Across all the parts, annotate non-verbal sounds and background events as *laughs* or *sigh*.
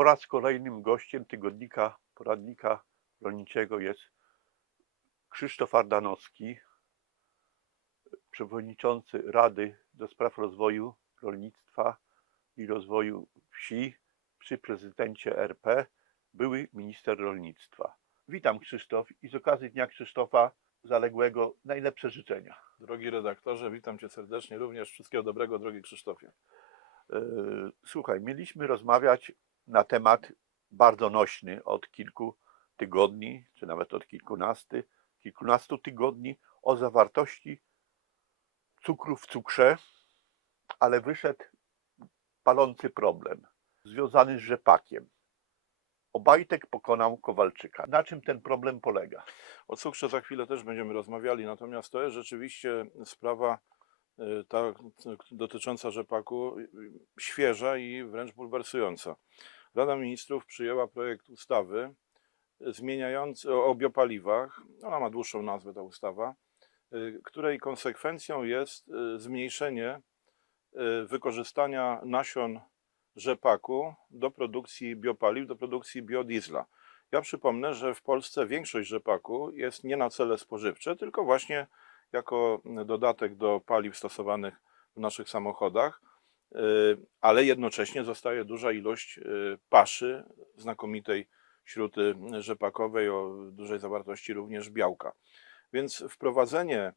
Po raz kolejnym gościem tygodnika, poradnika rolniczego jest Krzysztof Ardanowski, przewodniczący Rady do Spraw Rozwoju Rolnictwa i Rozwoju Wsi przy prezydencie RP, były minister rolnictwa. Witam Krzysztof i z okazji Dnia Krzysztofa Zaległego najlepsze życzenia. Drogi redaktorze, witam Cię serdecznie. Również wszystkiego dobrego, drogi Krzysztofie. E, Słuchaj, mieliśmy rozmawiać na temat bardzo nośny od kilku tygodni, czy nawet od kilkunasty, kilkunastu tygodni o zawartości cukru w cukrze, ale wyszedł palący problem związany z rzepakiem. Obajtek pokonał Kowalczyka. Na czym ten problem polega? O cukrze za chwilę też będziemy rozmawiali, natomiast to jest rzeczywiście sprawa y, ta, dotycząca rzepaku y, świeża i wręcz bulwersująca. Rada Ministrów przyjęła projekt ustawy zmieniający o biopaliwach. Ona ma dłuższą nazwę, ta ustawa, y, której konsekwencją jest y, zmniejszenie y, wykorzystania nasion rzepaku do produkcji biopaliw, do produkcji biodiesla. Ja przypomnę, że w Polsce większość rzepaku jest nie na cele spożywcze, tylko właśnie jako dodatek do paliw stosowanych w naszych samochodach, ale jednocześnie zostaje duża ilość y, paszy znakomitej śruty rzepakowej o dużej zawartości również białka. Więc wprowadzenie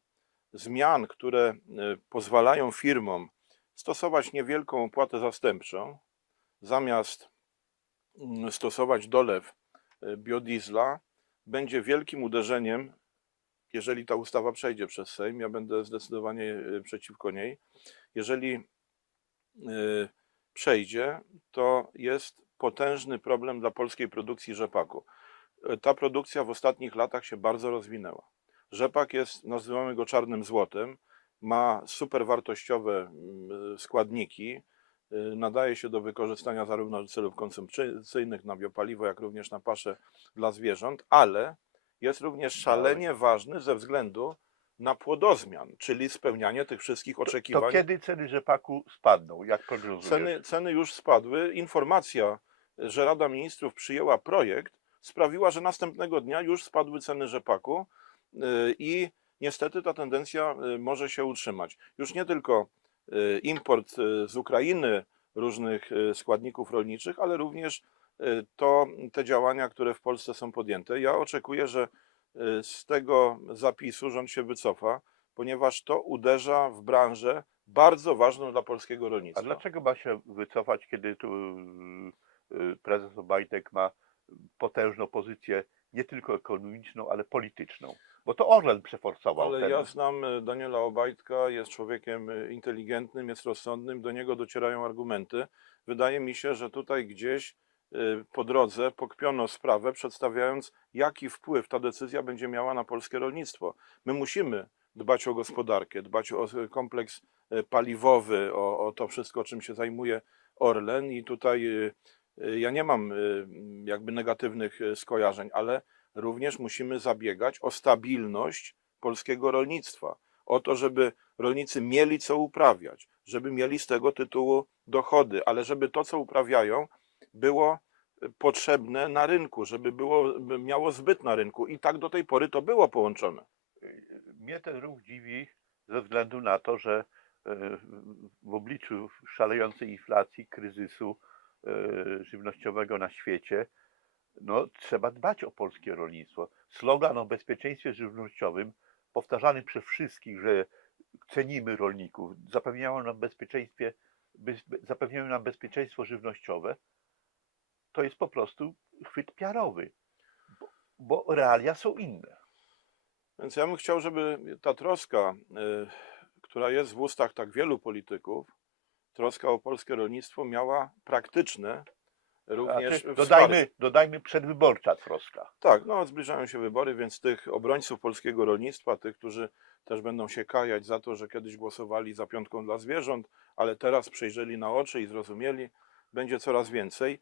zmian, które y, pozwalają firmom stosować niewielką opłatę zastępczą, zamiast mm, stosować dolew y, biodiesla, będzie wielkim uderzeniem, jeżeli ta ustawa przejdzie przez Sejm. Ja będę zdecydowanie y, przeciwko niej. Jeżeli y, przejdzie, to jest potężny problem dla polskiej produkcji rzepaku. Y, Ta produkcja w ostatnich latach się bardzo rozwinęła. Rzepak jest, nazywamy go czarnym złotem, ma super wartościowe mm, składniki, y, nadaje się do wykorzystania zarówno do celów konsumpcyjnych na biopaliwo, jak również na paszę dla zwierząt, ale jest również szalenie ważny ze względu na płodozmian, czyli spełnianie tych wszystkich To oczekiwań. kiedy ceny rzepaku spadną? Jak prognozujesz? Ceny, ceny już spadły. Informacja, że Rada Ministrów przyjęła projekt, sprawiła, że następnego dnia już spadły ceny rzepaku y, i niestety ta tendencja y, może się utrzymać. Już nie tylko y, import z Ukrainy różnych składników rolniczych, ale również to te działania, które w Polsce są podjęte. Ja oczekuję, że z tego zapisu rząd się wycofa, ponieważ to uderza w branżę bardzo ważną dla polskiego A rolnictwa. dlaczego ma się wycofać, kiedy tu y, prezes Obajtek ma potężną pozycję nie tylko ekonomiczną, ale polityczną? Bo to Orlen przeforsował Ale ten. ja znam Daniela Obajtka, jest człowiekiem inteligentnym, jest rozsądnym, do niego docierają argumenty. Wydaje mi się, że tutaj gdzieś po drodze pokpiono sprawę, przedstawiając, jaki wpływ ta decyzja będzie miała na polskie rolnictwo. My musimy dbać o gospodarkę, dbać o e, kompleks e, paliwowy, o, o to wszystko, czym się zajmuje Orlen. I tutaj ja nie mam jakby negatywnych skojarzeń, ale również musimy zabiegać o stabilność polskiego rolnictwa, o to, żeby rolnicy mieli co uprawiać, żeby mieli z tego tytułu dochody, ale żeby to, co uprawiają, było potrzebne na rynku, żeby było, by miało zbyt na rynku. I tak do tej pory to było połączone. Mnie ten ruch dziwi ze względu na to, że e, w obliczu szalejącej inflacji, kryzysu e, żywnościowego na świecie, no, trzeba dbać o polskie rolnictwo. Slogan o bezpieczeństwie żywnościowym, powtarzany przez wszystkich, że cenimy rolników, zapewniają nam, bezpieczeństwie, bez, zapewniają nam bezpieczeństwo żywnościowe, to jest po prostu chwyt piarowy, bo, bo realia są inne. Więc ja bym chciał, żeby ta troska, y, która jest w ustach tak wielu polityków, troska o polskie rolnictwo miała praktyczne również Znaczy, dodajmy, dodajmy przedwyborcza troska. Tak, no zbliżają się wybory, więc tych obrońców polskiego rolnictwa, tych, którzy też będą się kajać za to, że kiedyś głosowali za piątką dla zwierząt, ale teraz przejrzeli na oczy i zrozumieli, będzie coraz więcej.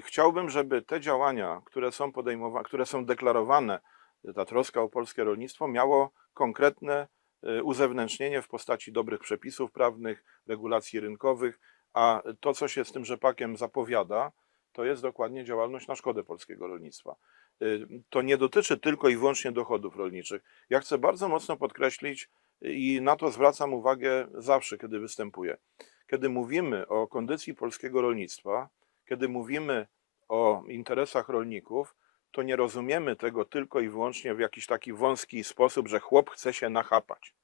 Chciałbym, żeby te działania, które są podejmowane, które są deklarowane, ta troska o polskie rolnictwo, miało konkretne y, uzewnętrznienie w postaci dobrych przepisów prawnych, regulacji rynkowych, a to, co się z tym rzepakiem zapowiada, to jest dokładnie działalność na szkodę polskiego rolnictwa. Y, To nie dotyczy tylko i wyłącznie dochodów rolniczych. Ja chcę bardzo mocno podkreślić i na to zwracam uwagę zawsze, kiedy występuję. Kiedy mówimy o kondycji polskiego rolnictwa, kiedy mówimy o interesach rolników, to nie rozumiemy tego tylko i wyłącznie w jakiś taki wąski sposób, że chłop chce się nachapać.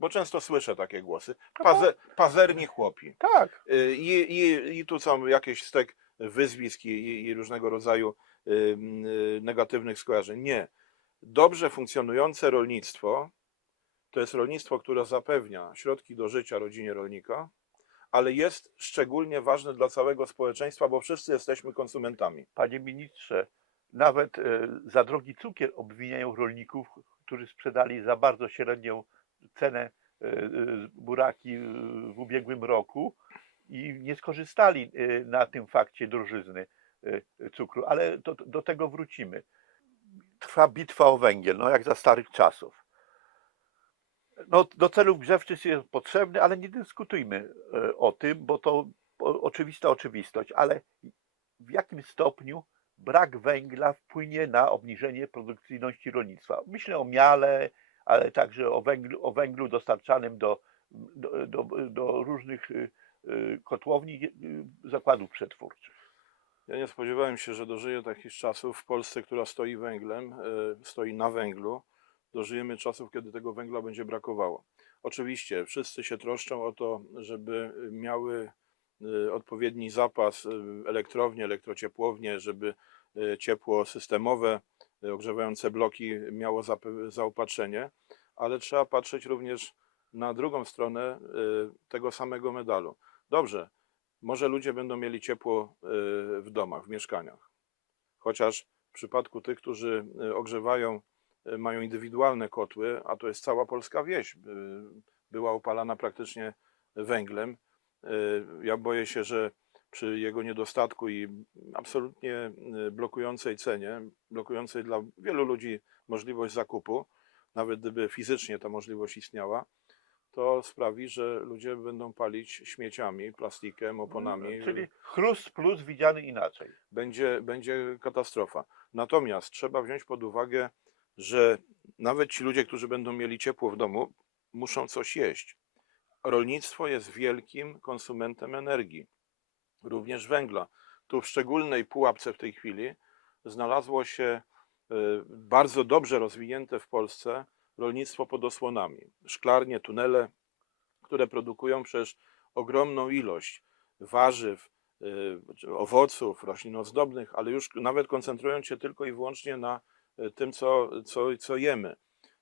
Bo często słyszę takie głosy. Paze, pazerni chłopi. Tak, Y, I, i, I tu są jakieś stek wyzwisk i, i, i różnego rodzaju y, y, negatywnych skojarzeń. Nie. Dobrze funkcjonujące rolnictwo to jest rolnictwo, które zapewnia środki do życia rodzinie rolnika, ale jest szczególnie ważne dla całego społeczeństwa, bo wszyscy jesteśmy konsumentami. panie ministrze, nawet e, za drogi cukier obwiniają rolników, którzy sprzedali za bardzo średnią cenę e, e, buraki w ubiegłym roku i nie skorzystali na tym fakcie drożyzny cukru, ale do, do tego wrócimy. Trwa bitwa o węgiel, no jak za starych czasów. No, do celów grzewczych jest potrzebny, ale nie dyskutujmy e, o tym, bo to oczywista oczywistość, ale w jakim stopniu brak węgla wpłynie na obniżenie produkcyjności rolnictwa. Myślę o miale, ale także o węglu, o węglu dostarczanym do, do, do, do różnych y, y, kotłowni, zakładów przetwórczych. Ja nie spodziewałem się, że dożyję takich czasów w Polsce, która stoi węglem, e, stoi na węglu. Dożyjemy czasów, kiedy tego węgla będzie brakowało. Oczywiście wszyscy się troszczą o to, żeby miały e, odpowiedni zapas e, elektrownie, elektrociepłownie, żeby e, ciepło systemowe, ogrzewające bloki miało zaopatrzenie, ale trzeba patrzeć również na drugą stronę tego samego medalu. Dobrze, może ludzie będą mieli ciepło y, w domach, w mieszkaniach. Chociaż w przypadku tych, którzy y, ogrzewają, y, mają indywidualne kotły, a to jest cała polska wieś, y, była opalana praktycznie węglem. Y, Ja boję się, że przy jego niedostatku i absolutnie y, blokującej cenie, blokującej dla wielu ludzi możliwość zakupu, nawet gdyby fizycznie ta możliwość istniała, to sprawi, że ludzie będą palić śmieciami, plastikiem, oponami. Czyli chrust plus widziany inaczej. Będzie, będzie katastrofa. Natomiast trzeba wziąć pod uwagę, że nawet ci ludzie, którzy będą mieli ciepło w domu, muszą coś jeść. Rolnictwo jest wielkim konsumentem energii, również węgla. Tu w szczególnej pułapce w tej chwili znalazło się y, bardzo dobrze rozwinięte w Polsce rolnictwo pod osłonami. Szklarnie, tunele, które produkują przecież ogromną ilość warzyw, czy owoców, roślin ozdobnych, ale już nawet koncentrując się tylko i wyłącznie na tym, co, co, co jemy.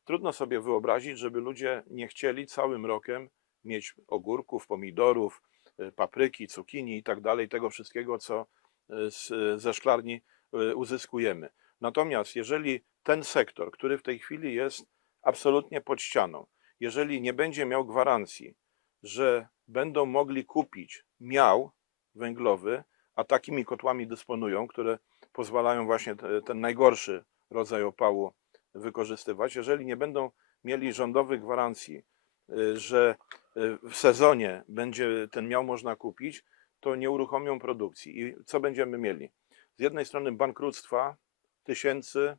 Trudno sobie wyobrazić, żeby ludzie nie chcieli całym rokiem mieć ogórków, pomidorów, y, papryki, cukinii i tak dalej, tego wszystkiego, co y, z, ze szklarni y, uzyskujemy. Natomiast jeżeli ten sektor, który w tej chwili jest absolutnie pod ścianą, jeżeli nie będzie miał gwarancji, że będą mogli kupić miał węglowy, a takimi kotłami dysponują, które pozwalają właśnie te- ten najgorszy rodzaj opału wykorzystywać. Jeżeli nie będą mieli rządowych gwarancji, y, że y, w sezonie będzie ten miał można kupić, to nie uruchomią produkcji. I co będziemy mieli? Z jednej strony bankructwa tysięcy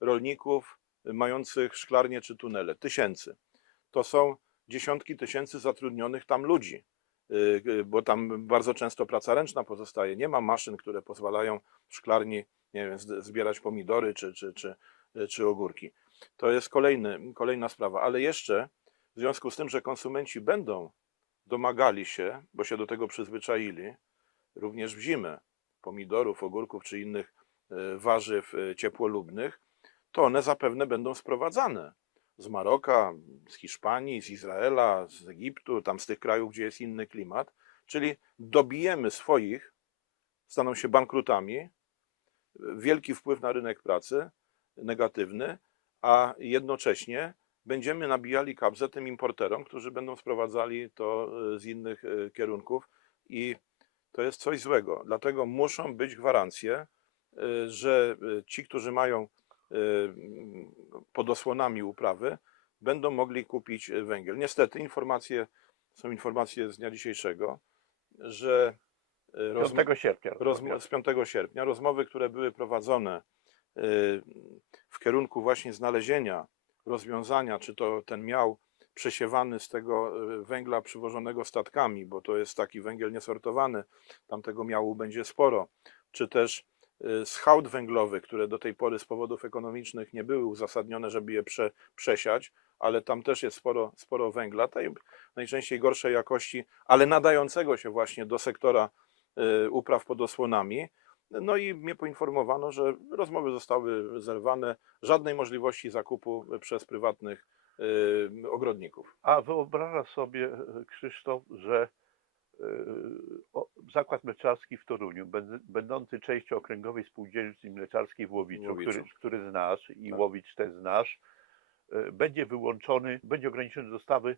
rolników mających szklarnie czy tunele. Tysięcy. To są dziesiątki tysięcy zatrudnionych tam ludzi, y, bo tam bardzo często praca ręczna pozostaje. Nie ma maszyn, które pozwalają szklarni nie wiem, zbierać pomidory czy, czy, czy, czy ogórki. To jest kolejny, kolejna sprawa. Ale jeszcze w związku z tym, że konsumenci będą domagali się, bo się do tego przyzwyczaili, również w zimę, pomidorów, ogórków czy innych y, warzyw y, ciepłolubnych, to one zapewne będą sprowadzane z Maroka, z Hiszpanii, z Izraela, z Egiptu, tam z tych krajów, gdzie jest inny klimat. Czyli dobijemy swoich, staną się bankrutami, wielki wpływ na rynek pracy, negatywny, a jednocześnie będziemy nabijali kabzę tym importerom, którzy będą sprowadzali to y, z innych y, kierunków i to jest coś złego. Dlatego muszą być gwarancje, y, że ci, którzy mają pod osłonami uprawy, będą mogli kupić węgiel. Niestety informacje, są informacje z dnia dzisiejszego, że y, rozmo- 5 sierpnia. z 5 sierpnia, rozmowy, które były prowadzone y, w kierunku właśnie znalezienia rozwiązania, czy to ten miał przesiewany z tego y, węgla przywożonego statkami, bo to jest taki węgiel niesortowany, tam tego miału będzie sporo, czy też y, z hałd węglowych, które do tej pory z powodów ekonomicznych nie były uzasadnione, żeby je prze, przesiać, ale tam też jest sporo, sporo węgla, tej najczęściej gorszej jakości, ale nadającego się właśnie do sektora upraw pod osłonami. No i mnie poinformowano, że rozmowy zostały zerwane, żadnej możliwości zakupu przez prywatnych y, ogrodników. A wyobraża sobie e, Krzysztof, że zakład mleczarski w Toruniu, będ- będący częścią okręgowej spółdzielni mleczarskiej w Łowiczu, Łowiczu. Który, który znasz i Tak. Łowicz też znasz, będzie wyłączony, będzie ograniczony do dostawy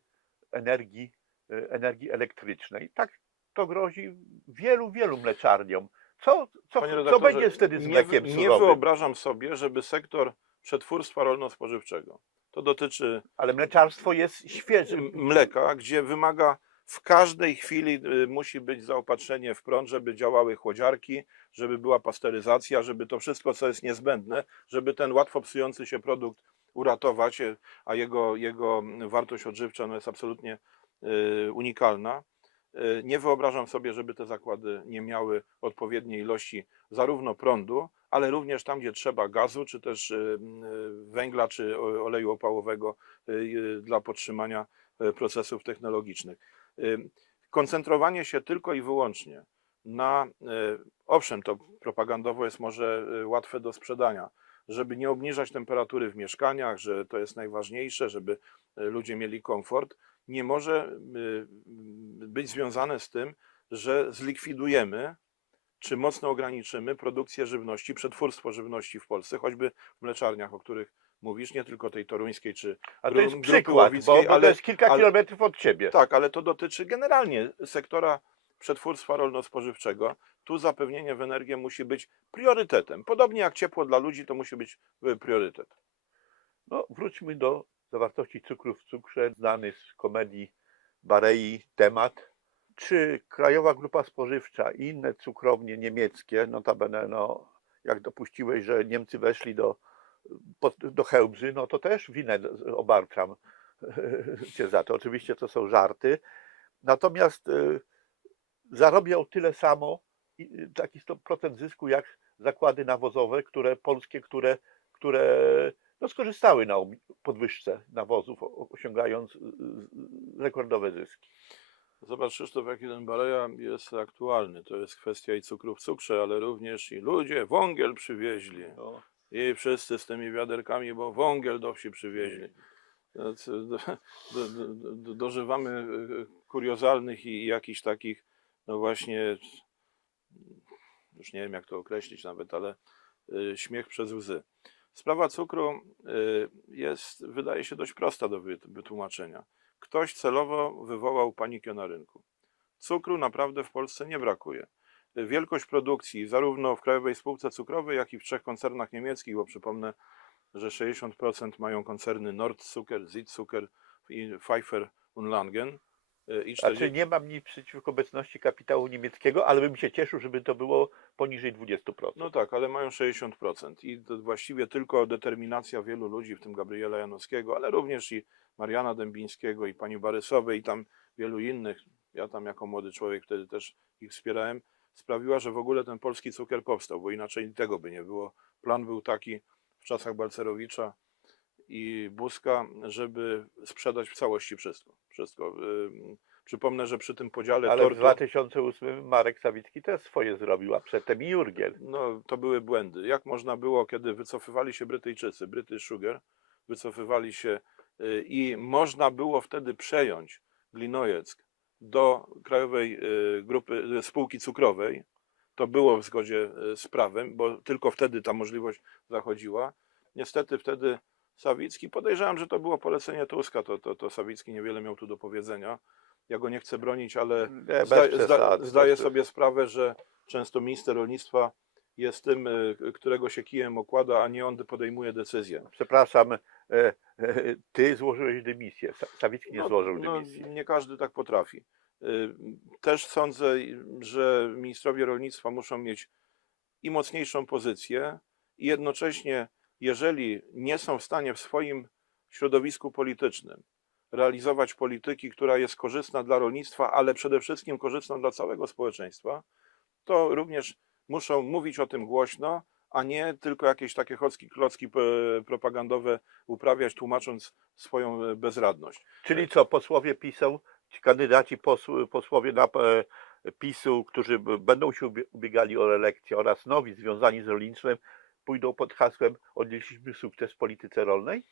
energii, energii elektrycznej. Tak to grozi wielu, wielu mleczarniom. Co, co, co będzie wtedy z nie, mlekiem nie surowym? wyobrażam sobie, żeby sektor przetwórstwa rolno-spożywczego, to dotyczy Ale mleczarstwo jest świeże. mleka, gdzie wymaga w każdej chwili y, musi być zaopatrzenie w prąd, żeby działały chłodziarki, żeby była pasteryzacja, żeby to wszystko, co jest niezbędne, żeby ten łatwo psujący się produkt uratować, y, a jego, jego wartość odżywcza no, jest absolutnie y, unikalna. Y, Nie wyobrażam sobie, żeby te zakłady nie miały odpowiedniej ilości zarówno prądu, ale również tam, gdzie trzeba gazu, czy też y, y, węgla, czy oleju opałowego dla podtrzymania procesów technologicznych. Koncentrowanie się tylko i wyłącznie na, owszem, to propagandowo jest może łatwe do sprzedania, żeby nie obniżać temperatury w mieszkaniach, że to jest najważniejsze, żeby ludzie mieli komfort, nie może y, być związane z tym, że zlikwidujemy czy mocno ograniczymy produkcję żywności, przetwórstwo żywności w Polsce, choćby w mleczarniach, o których mówisz, nie tylko tej toruńskiej czy A to jest przykład, bo, bo to ale- jest kilka ale- kilometrów od ciebie. tak, ale to dotyczy generalnie sektora przetwórstwa rolno-spożywczego. Tu zapewnienie w energię musi być priorytetem. Podobnie jak ciepło dla ludzi, to musi być y, priorytet. No, wróćmy do zawartości cukru w cukrze, znany z komedii Barei temat. Czy Krajowa Grupa Spożywcza i inne cukrownie niemieckie, notabene, no, jak dopuściłeś, że Niemcy weszli do, do Chełbrzy, no to też winę obarczam *laughs* cię za to. Oczywiście to są żarty. Natomiast y, zarobią tyle samo, y, taki sto- procent zysku, jak zakłady nawozowe, które polskie, które, które no, skorzystały na podwyżce nawozów, osiągając y, y, rekordowe zyski. Zobacz Krzysztof, jaki ten Bareja jest aktualny. To jest kwestia i cukru w cukrze, ale również i ludzie wągiel przywieźli. No, I wszyscy z tymi wiaderkami, bo wągiel do wsi przywieźli. Co- Do, do, do, do, dożywamy y, kuriozalnych i jakichś takich, no właśnie, już nie wiem jak to określić nawet, ale y, śmiech przez łzy. Sprawa cukru y, jest, wydaje się, dość prosta do wy- wytłumaczenia. Ktoś celowo wywołał panikę na rynku. Cukru naprawdę w Polsce nie brakuje. Wielkość produkcji, zarówno w Krajowej Spółce Cukrowej, jak i w trzech koncernach niemieckich, bo przypomnę, że 60% mają koncerny Nordzucker, Südzucker i Pfeiffer Unlangen. y, I 40... Znaczy nie mam nic przeciwko obecności kapitału niemieckiego, ale bym się cieszył, żeby to było poniżej 20%. No tak, ale mają 60%. I to właściwie tylko determinacja wielu ludzi, w tym Gabriela Janowskiego, ale również i Mariana Dębińskiego, i pani Barysowej, i tam wielu innych. Ja tam jako młody człowiek wtedy też ich wspierałem. Sprawiła, że w ogóle ten polski cukier powstał, bo inaczej tego by nie było. Plan był taki w czasach Balcerowicza i Buzka, żeby sprzedać w całości wszystko. wszystko. Przypomnę, że przy tym podziale ale w tortu... 2008 Marek Sawicki też swoje zrobił, a przedtem i Jurgiel. No, to były błędy. Jak można było, kiedy wycofywali się Brytyjczycy, British Sugar, wycofywali się y, i można było wtedy przejąć Glinojeck do Krajowej y, Grupy y, Spółki Cukrowej, to było w zgodzie z prawem, bo tylko wtedy ta możliwość zachodziła. Niestety wtedy Sawicki, podejrzewam, że to było polecenie Tuska, to, to, to Sawicki niewiele miał tu do powiedzenia. Ja go nie chcę bronić, ale Nie, bez Zda, zda, zdaję sobie sprawę, że często minister rolnictwa jest tym, y, którego się kijem okłada, a nie on podejmuje decyzję. Przepraszam, e, e, ty złożyłeś dymisję. Sa- Sawicki nie No, złożył no, dymisji. nie każdy tak potrafi. Y, Też sądzę, że ministrowie rolnictwa muszą mieć i mocniejszą pozycję, i jednocześnie, jeżeli nie są w stanie w swoim środowisku politycznym realizować polityki, która jest korzystna dla rolnictwa, ale przede wszystkim korzystna dla całego społeczeństwa, to również muszą mówić o tym głośno, a nie tylko jakieś takie chocki, klocki e, propagandowe uprawiać, tłumacząc swoją e, bezradność. Czyli co, posłowie PiSu, ci kandydaci posł, posłowie na e, PiSu, którzy będą się ubie- ubiegali o reelekcję oraz nowi związani z rolnictwem, pójdą pod hasłem odnieśliśmy sukces w polityce rolnej?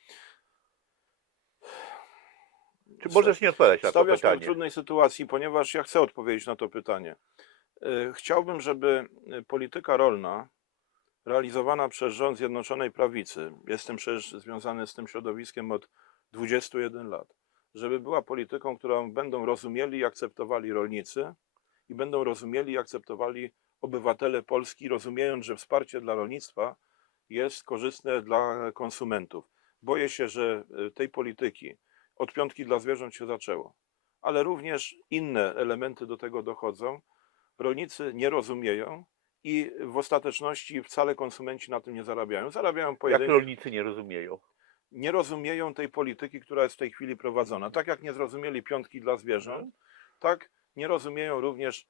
Czy możesz nie odpowiadać na to Stawiasz mnie w pytanie? trudnej sytuacji, ponieważ ja chcę odpowiedzieć na to pytanie. E, Chciałbym, żeby e, polityka rolna realizowana przez rząd Zjednoczonej Prawicy, jestem przecież związany z tym środowiskiem od 21 lat, żeby była polityką, którą będą rozumieli i akceptowali rolnicy i będą rozumieli i akceptowali obywatele Polski, rozumiejąc, że wsparcie dla rolnictwa jest korzystne dla konsumentów. Boję się, że e, tej polityki od piątki dla zwierząt się zaczęło, ale również inne elementy do tego dochodzą. Rolnicy nie rozumieją i w ostateczności wcale konsumenci na tym nie zarabiają. Zarabiają Jak pojedynczy, rolnicy nie rozumieją? nie rozumieją tej polityki, która jest w tej chwili prowadzona. Tak jak nie zrozumieli piątki dla zwierząt, tak nie rozumieją również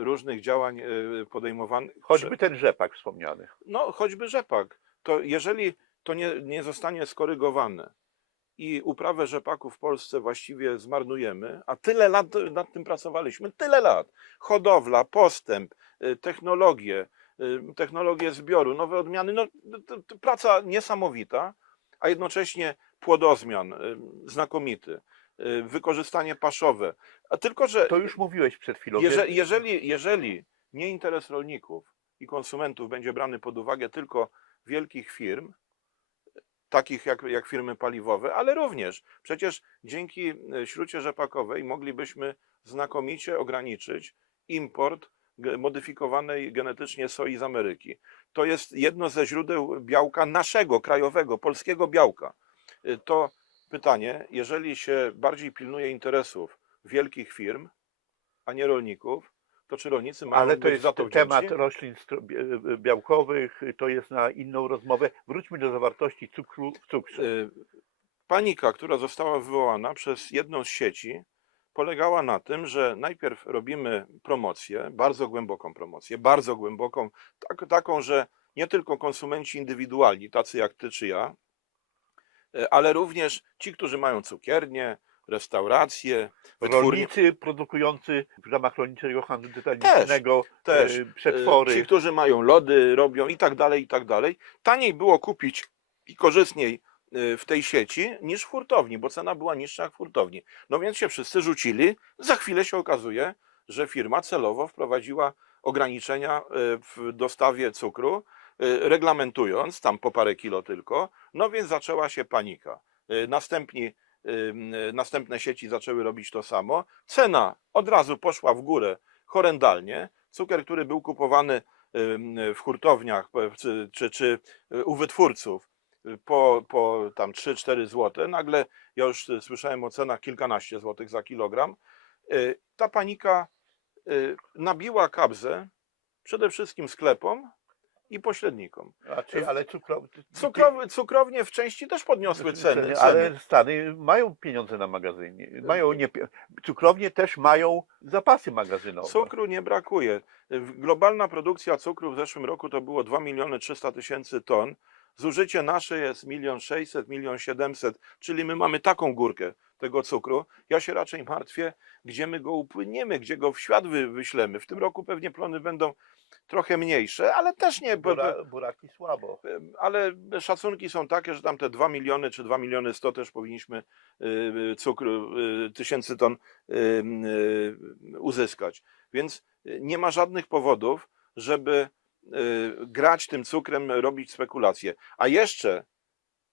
różnych działań y, podejmowanych. Choćby ten rzepak wspomniany. No, choćby rzepak. To jeżeli to nie, nie zostanie skorygowane i uprawę rzepaku w Polsce właściwie zmarnujemy, a tyle lat nad tym pracowaliśmy, tyle lat. Hodowla, postęp, y, technologie, y, technologie zbioru, nowe odmiany, no, to, to praca niesamowita, a jednocześnie płodozmian y, znakomity, y, wykorzystanie paszowe. A tylko, że To już mówiłeś przed chwilą. Jeże, że- jeżeli, jeżeli nie interes rolników i konsumentów będzie brany pod uwagę tylko wielkich firm, takich jak, jak firmy paliwowe, ale również przecież dzięki e, śrucie rzepakowej moglibyśmy znakomicie ograniczyć import modyfikowanej genetycznie soi z Ameryki. To jest jedno ze źródeł białka naszego, krajowego, polskiego białka. E, To pytanie, jeżeli się bardziej pilnuje interesów wielkich firm, a nie rolników, to czy rolnicy mają Ale to jest za to temat roślin stro- bie- białkowych, to jest na inną rozmowę. Wróćmy do zawartości cukru w cukrze. Y, Panika, która została wywołana przez jedną z sieci, polegała na tym, że najpierw robimy promocję, bardzo głęboką promocję, bardzo głęboką, tak, taką, że nie tylko konsumenci indywidualni, tacy jak ty czy ja, ale również ci, którzy mają cukiernie, restauracje, wytwórnie, Rolnicy produkujący w ramach rolniczego handlu detalicznego też, e, przetwory. Ci, którzy mają lody, robią i tak dalej, i tak dalej. Taniej było kupić i korzystniej w tej sieci niż w hurtowni, bo cena była niższa jak w hurtowni. No więc się wszyscy rzucili. Za chwilę się okazuje, że firma celowo wprowadziła ograniczenia w dostawie cukru, reglamentując tam po parę kilo tylko. No więc zaczęła się panika. Y, Następni y, następne sieci zaczęły robić to samo. Cena od razu poszła w górę horrendalnie. Cukier, który był kupowany w hurtowniach czy, czy, czy u wytwórców y, po, po tam 3-4 zł, nagle ja już y, słyszałem o cenach kilkanaście złotych za kilogram. Y, Ta panika y, nabiła kabzę przede wszystkim sklepom i pośrednikom. Znaczy, ale cukro... Cukrow, cukrownie w części też podniosły ceny. ceny. Ale Stany mają pieniądze na magazynie. Mają nie... Cukrownie też mają zapasy magazynowe. Cukru nie brakuje. Globalna produkcja cukru w zeszłym roku to było 2 miliony 300 tysięcy ton. Zużycie nasze jest 1 600 1 700, czyli my mamy taką górkę tego cukru. Ja się raczej martwię, gdzie my go upłyniemy, gdzie go w świat wy, wyślemy. W tym roku pewnie plony będą trochę mniejsze, ale też nie. Bura, buraki słabo. ale szacunki są takie, że tam te 2 miliony czy 2 miliony 100 też powinniśmy y, cukru, y, tysięcy ton y, y, uzyskać. Więc y, nie ma żadnych powodów, żeby y, grać tym cukrem, robić spekulacje. A jeszcze,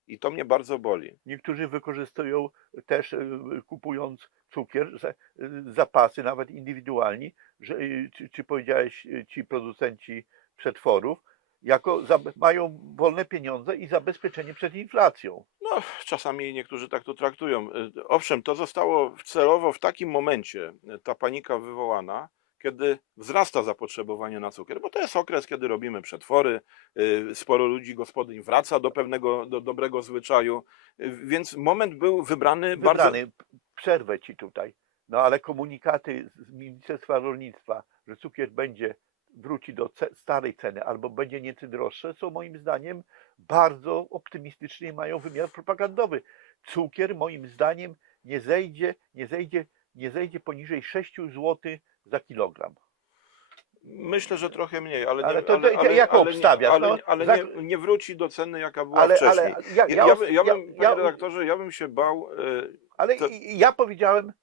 i to mnie bardzo boli, Niektórzy wykorzystują też, y, kupując cukier, że, y, zapasy, nawet indywidualni, że, y, czy, czy powiedziałeś, y, ci producenci przetworów, jako mają wolne pieniądze i zabezpieczenie przed inflacją. No, czasami niektórzy tak to traktują. Y, Owszem, to zostało celowo w takim momencie, y, ta panika wywołana, kiedy wzrasta zapotrzebowanie na cukier, bo to jest okres, kiedy robimy przetwory, y, sporo ludzi, gospodyń wraca do pewnego, do dobrego zwyczaju, y, więc moment był wybrany, bardzo... Wybrany, przerwę ci tutaj. No ale komunikaty z Ministerstwa Rolnictwa, że cukier będzie wróci do starej ceny albo będzie nieco droższe, są moim zdaniem bardzo optymistycznie mają wymiar propagandowy. Cukier moim zdaniem nie zejdzie, nie zejdzie, nie zejdzie poniżej 6 zł za kilogram. Myślę, że trochę mniej, ale, Ale nie, to- to jak ale, obstawiasz, Nie, ale, no? ale nie, nie wróci do ceny, jaka była Ale, wcześniej. ale ja, Ja, ja, ja, os- by- ja bym, ja- panie redaktorze, ja bym się bał, y, ale to- ja powiedziałem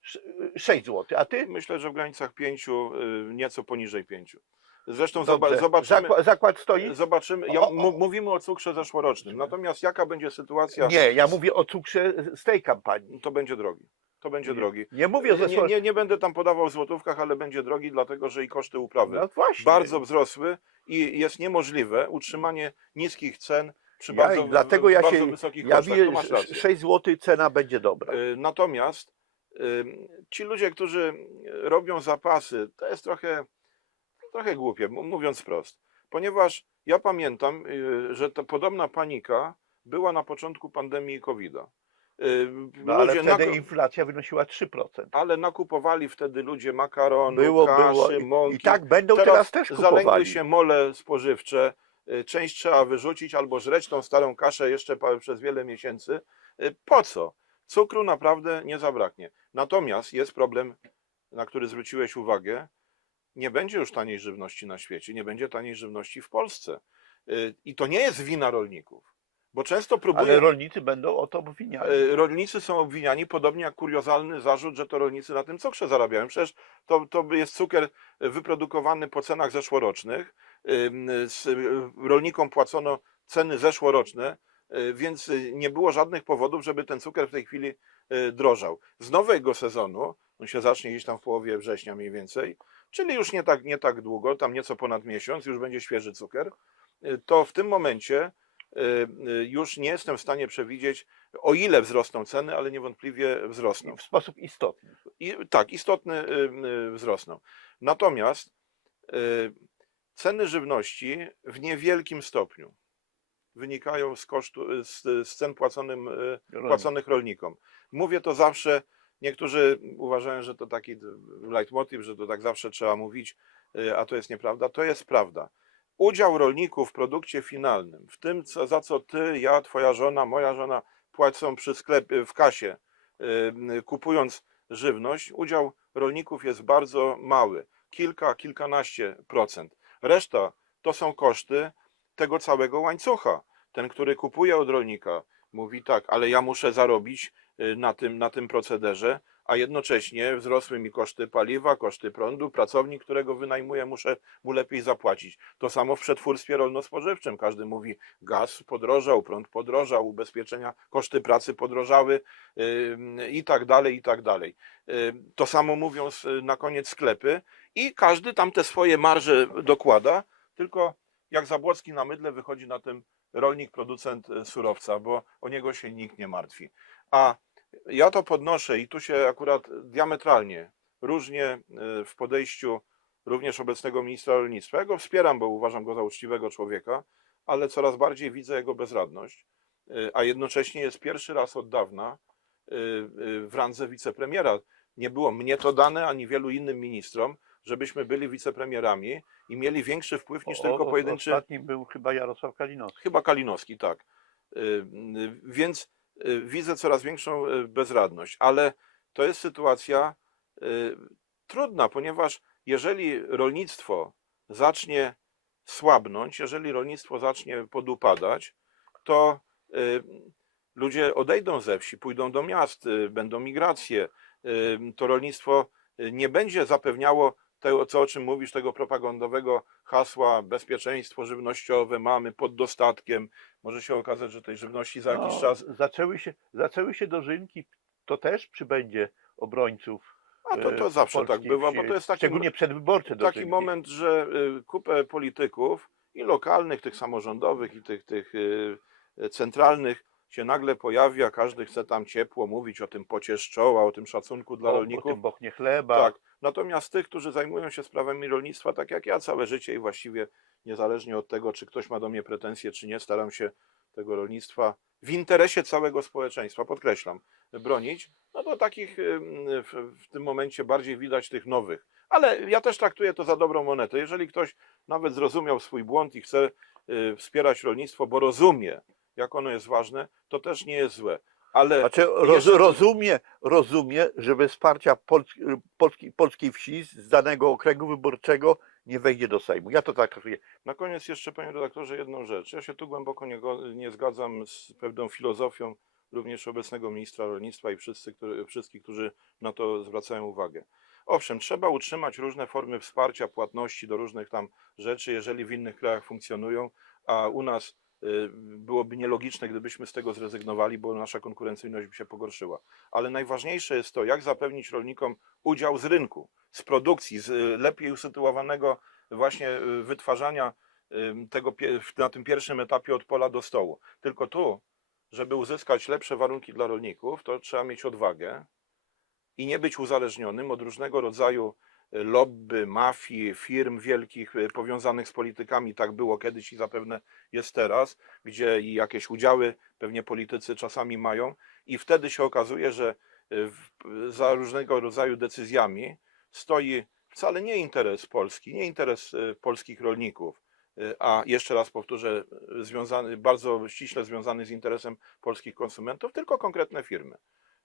6 zł, a ty? myślę, że w granicach pięciu, y, nieco poniżej pięciu. Zresztą Dobrze. zoba- zobaczymy, Zakła- zakład stoi? zobaczymy ja, mówimy o cukrze zeszłorocznym, natomiast jaka będzie sytuacja, Nie, ja mówię o cukrze z tej kampanii. to będzie drogi. To będzie drogi. Nie mówię o Nie, nie, nie będę tam podawał w złotówkach, ale będzie drogi, dlatego że i koszty uprawy No właśnie. bardzo wzrosły i jest niemożliwe utrzymanie niskich cen przy Ja, bardzo, dlatego ja bardzo się, wysokich ja kosztach. widzę, Tu masz że rację. 6 zł cena będzie dobra. Y, Natomiast y, ci ludzie, którzy robią zapasy, to jest trochę, trochę głupie, mówiąc wprost. Ponieważ ja pamiętam, y, że ta podobna panika była na początku pandemii COVID-a. Y, No, ale ludzie wtedy inflacja wynosiła 3%. ale nakupowali wtedy ludzie makaronu, Było, kaszy, było. I, mąki. I tak będą teraz, też zalęgły kupowali. się mole spożywcze. y, Część trzeba wyrzucić albo żreć tą starą kaszę jeszcze przez wiele miesięcy. Y, Po co? Cukru naprawdę nie zabraknie. Natomiast jest problem, na który zwróciłeś uwagę. Nie będzie już taniej żywności na świecie, nie będzie taniej żywności w Polsce. I to nie jest wina rolników, bo często próbują. Ale rolnicy będą o to obwiniani. E, Rolnicy są obwiniani, podobnie jak kuriozalny zarzut, że to rolnicy na tym cukrze zarabiają. Przecież to, to jest cukier wyprodukowany po cenach zeszłorocznych. Rolnikom płacono ceny zeszłoroczne, y, więc nie było żadnych powodów, żeby ten cukier w tej chwili y, drożał. Z nowego sezonu, on się zacznie gdzieś tam w połowie września mniej więcej, czyli już nie tak, nie tak długo, tam nieco ponad miesiąc, już będzie świeży cukier, to w tym momencie już nie jestem w stanie przewidzieć, o ile wzrosną ceny, ale niewątpliwie wzrosną. I w sposób istotny. I, tak, istotne y, y, wzrosną. Natomiast y, ceny żywności w niewielkim stopniu wynikają z kosztu, y, z, z cen płaconym, y, płaconych rolnikom. Mówię to zawsze, niektórzy uważają, że to taki leitmotiv, że to tak zawsze trzeba mówić, y, a to jest nieprawda. To jest prawda. Udział rolników w produkcie finalnym, w tym, co, za co ty, ja, twoja żona, moja żona płacą przy sklepie, w kasie, y, y, kupując żywność, udział rolników jest bardzo mały. Kilka, kilkanaście procent. Reszta to są koszty tego całego łańcucha. Ten, który kupuje od rolnika, mówi tak, ale ja muszę zarobić y, na tym, na tym procederze, a jednocześnie wzrosły mi koszty paliwa, koszty prądu, pracownik, którego wynajmuję, muszę mu lepiej zapłacić. To samo w przetwórstwie rolno-spożywczym. Każdy mówi, gaz podrożał, prąd podrożał, ubezpieczenia, koszty pracy podrożały i tak dalej, i tak dalej. To samo mówią na koniec sklepy i każdy tam te swoje marże dokłada, tylko jak Zabłocki na mydle wychodzi na tym rolnik, producent y, surowca, bo o niego się nikt nie martwi. A ja to podnoszę i tu się akurat diametralnie różnie y, w podejściu również obecnego ministra rolnictwa. Ja go wspieram, bo uważam go za uczciwego człowieka, ale coraz bardziej widzę jego bezradność, y, a jednocześnie jest pierwszy raz od dawna y, w randze wicepremiera. Nie było mnie to dane, ani wielu innym ministrom, żebyśmy byli wicepremierami i mieli większy wpływ niż O- tylko pojedynczy. Ostatni był chyba Jarosław Kalinowski. Chyba Kalinowski, tak. Więc widzę coraz większą y, bezradność, ale to jest sytuacja y, trudna, ponieważ jeżeli rolnictwo zacznie słabnąć, jeżeli rolnictwo zacznie podupadać, to y, ludzie odejdą ze wsi, pójdą do miast, y, będą migracje. Y, To rolnictwo y, nie będzie zapewniało tego, co o czym mówisz, tego propagandowego hasła bezpieczeństwo żywnościowe mamy pod dostatkiem. Może się okazać, że tej żywności za jakiś No, czas. Zaczęły się, zaczęły się dożynki, to też przybędzie obrońców. A to, to e, zawsze tak bywa, bo to jest taki, Szczególnie przedwyborcze taki dożynki. moment, że y, kupę polityków i lokalnych, tych samorządowych, i tych, tych y, centralnych się nagle pojawia, każdy chce tam ciepło mówić o tym pocie z czoła, o tym szacunku dla o, o rolników. tym bochnie chleba. Tak. Natomiast tych, którzy zajmują się sprawami rolnictwa, tak jak ja całe życie i właściwie niezależnie od tego, czy ktoś ma do mnie pretensje, czy nie, staram się tego rolnictwa w interesie całego społeczeństwa, podkreślam, bronić, no to takich w, w tym momencie bardziej widać tych nowych. Ale ja też traktuję to za dobrą monetę. Jeżeli ktoś nawet zrozumiał swój błąd i chce y, wspierać rolnictwo, bo rozumie, jak ono jest ważne, to też nie jest złe. Ale Znaczy, roz, rozumie, rozumie, że bez wsparcia Polski, Polski, polskiej wsi z danego okręgu wyborczego nie wejdzie do Sejmu. Ja to tak traktuję. Na koniec jeszcze, panie redaktorze, jedną rzecz. Ja się tu głęboko nie, nie zgadzam z pewną filozofią również obecnego ministra rolnictwa i wszyscy, który, wszystkich, którzy na to zwracają uwagę. Owszem, trzeba utrzymać różne formy wsparcia, płatności do różnych tam rzeczy, jeżeli w innych krajach funkcjonują, a u nas byłoby nielogiczne, gdybyśmy z tego zrezygnowali, bo nasza konkurencyjność by się pogorszyła. Ale najważniejsze jest to, jak zapewnić rolnikom udział z rynku, z produkcji, z y, lepiej usytuowanego właśnie y, wytwarzania tego na tym pierwszym etapie od pola do stołu. Tylko tu, żeby uzyskać lepsze warunki dla rolników, to trzeba mieć odwagę i nie być uzależnionym od różnego rodzaju y, lobby, mafii, firm wielkich y, powiązanych z politykami. Tak było kiedyś i zapewne jest teraz, gdzie i jakieś udziały pewnie politycy czasami mają i wtedy się okazuje, że w- za różnego rodzaju decyzjami stoi wcale nie interes Polski, nie interes y, polskich rolników, a jeszcze raz powtórzę, związany, bardzo ściśle związany z interesem polskich konsumentów, tylko konkretne firmy.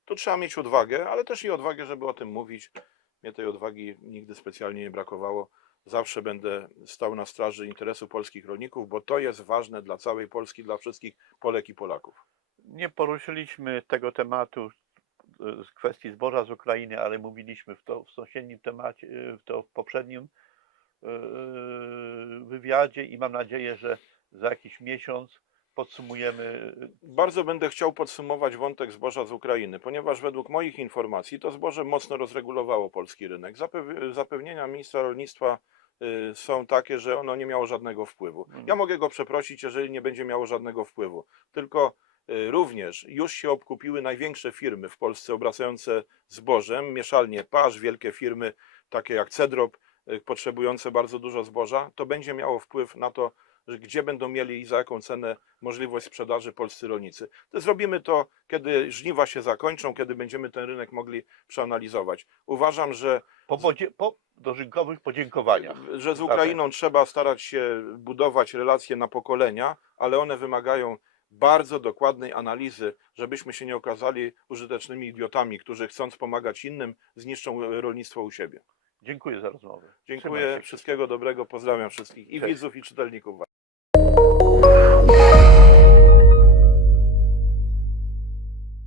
Tu trzeba mieć odwagę, ale też i odwagę, żeby o tym mówić. Mnie tej odwagi nigdy specjalnie nie brakowało. Zawsze będę stał na straży interesu polskich rolników, bo to jest ważne dla całej Polski, dla wszystkich Polek i Polaków. Nie poruszyliśmy tego tematu y, z kwestii zboża z Ukrainy, ale mówiliśmy w to w sąsiednim temacie, y, w to w poprzednim y, wywiadzie i mam nadzieję, że za jakiś miesiąc podsumujemy Bardzo będę chciał podsumować wątek zboża z Ukrainy, ponieważ według moich informacji to zboże mocno rozregulowało polski rynek. Zapew- Zapewnienia ministra rolnictwa y, są takie, że ono nie miało żadnego wpływu. Mhm. Ja mogę go przeprosić, jeżeli nie będzie miało żadnego wpływu. Tylko y, również już się obkupiły największe firmy w Polsce obracające zbożem, mieszalnie pasz, wielkie firmy takie jak Cedrop, y, potrzebujące bardzo dużo zboża. To będzie miało wpływ na to, gdzie będą mieli i za jaką cenę możliwość sprzedaży polscy rolnicy. To zrobimy to, kiedy żniwa się zakończą, kiedy będziemy ten rynek mogli przeanalizować. Uważam, że, po, podzie- po dożynkowych podziękowaniach. że z. Ukrainą trzeba starać się budować relacje na pokolenia, ale one wymagają bardzo dokładnej analizy, żebyśmy się nie okazali użytecznymi idiotami, którzy chcąc pomagać innym, zniszczą rolnictwo u siebie. Dziękuję za rozmowę. Trzymaj Dziękuję, się. wszystkiego dobrego, pozdrawiam wszystkich i Cześć. widzów, i czytelników.